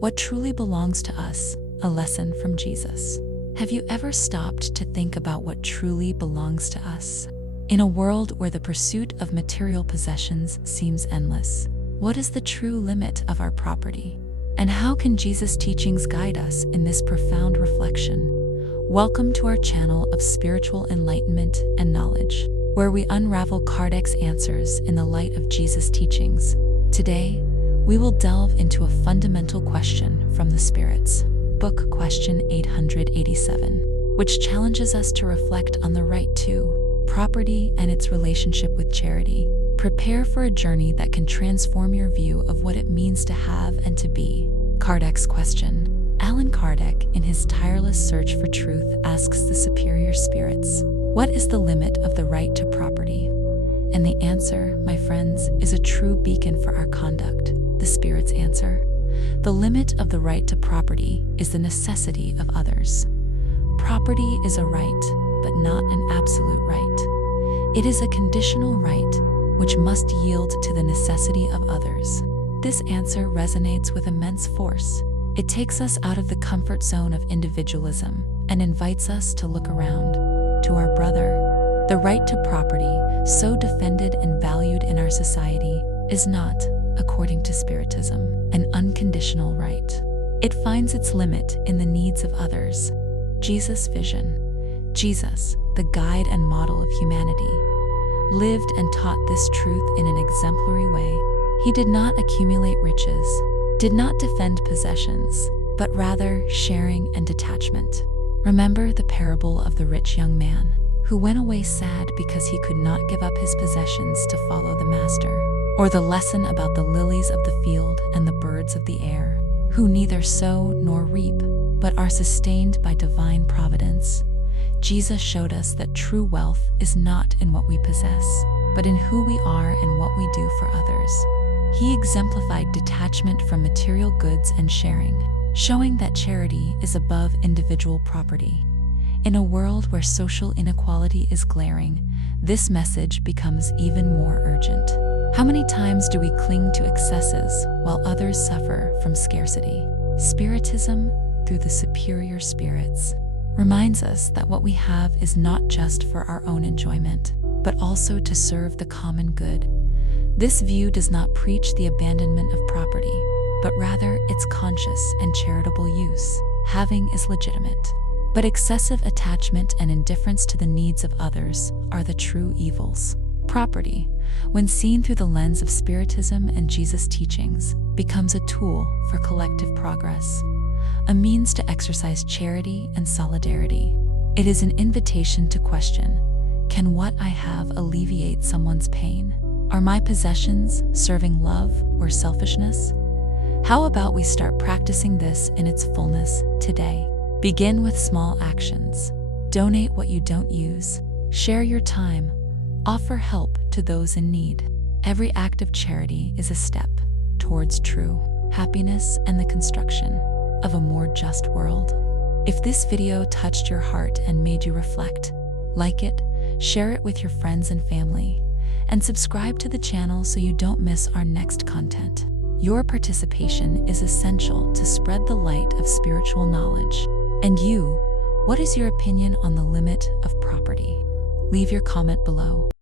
What truly belongs to us? A lesson from Jesus. Have you ever stopped to think about what truly belongs to us? In a world where the pursuit of material possessions seems endless, what is the true limit of our property? And how can Jesus' teachings guide us in this profound reflection? Welcome to our channel of spiritual enlightenment and knowledge, where we unravel Kardec's answers in the light of Jesus' teachings. Today, we will delve into a fundamental question from the spirits. Book Question 887, which challenges us to reflect on the right to property and its relationship with charity. Prepare for a journey that can transform your view of what it means to have and to be. Kardec's question. Allan Kardec, in his tireless search for truth, asks the superior spirits, what is the limit of the right to property? And the answer, my friends, is a true beacon for our conduct. The spirits answer, the limit of the right to property is the necessity of others. Property is a right, but not an absolute right. It is a conditional right, which must yield to the necessity of others. This answer resonates with immense force. It takes us out of the comfort zone of individualism and invites us to look around, to our brother. The right to property, so defended and valued in our society, is not, according to Spiritism, an unconditional right. It finds its limit in the needs of others. Jesus' vision. Jesus, the guide and model of humanity, lived and taught this truth in an exemplary way. He did not accumulate riches, did not defend possessions, but rather sharing and detachment. Remember the parable of the rich young man, who went away sad because he could not give up his possessions to follow the master, or the lesson about the lilies of the field and the birds of the air, who neither sow nor reap, but are sustained by divine providence. Jesus showed us that true wealth is not in what we possess, but in who we are and what we do for others. He exemplified detachment from material goods and sharing, showing that charity is above individual property. In a world where social inequality is glaring, this message becomes even more urgent. How many times do we cling to excesses while others suffer from scarcity? Spiritism, through the superior spirits, reminds us that what we have is not just for our own enjoyment, but also to serve the common good. This view does not preach the abandonment of property, but rather its conscious and charitable use. Having is legitimate, but excessive attachment and indifference to the needs of others are the true evils. Property, when seen through the lens of Spiritism and Jesus' teachings, becomes a tool for collective progress, a means to exercise charity and solidarity. It is an invitation to question, can what I have alleviate someone's pain? Are my possessions serving love or selfishness? How about we start practicing this in its fullness today? Begin with small actions. Donate what you don't use. Share your time. Offer help to those in need. Every act of charity is a step towards true happiness and the construction of a more just world. If this video touched your heart and made you reflect, like it, share it with your friends and family, and subscribe to the channel so you don't miss our next content. Your participation is essential to spread the light of spiritual knowledge. And you, what is your opinion on the limit of property? Leave your comment below.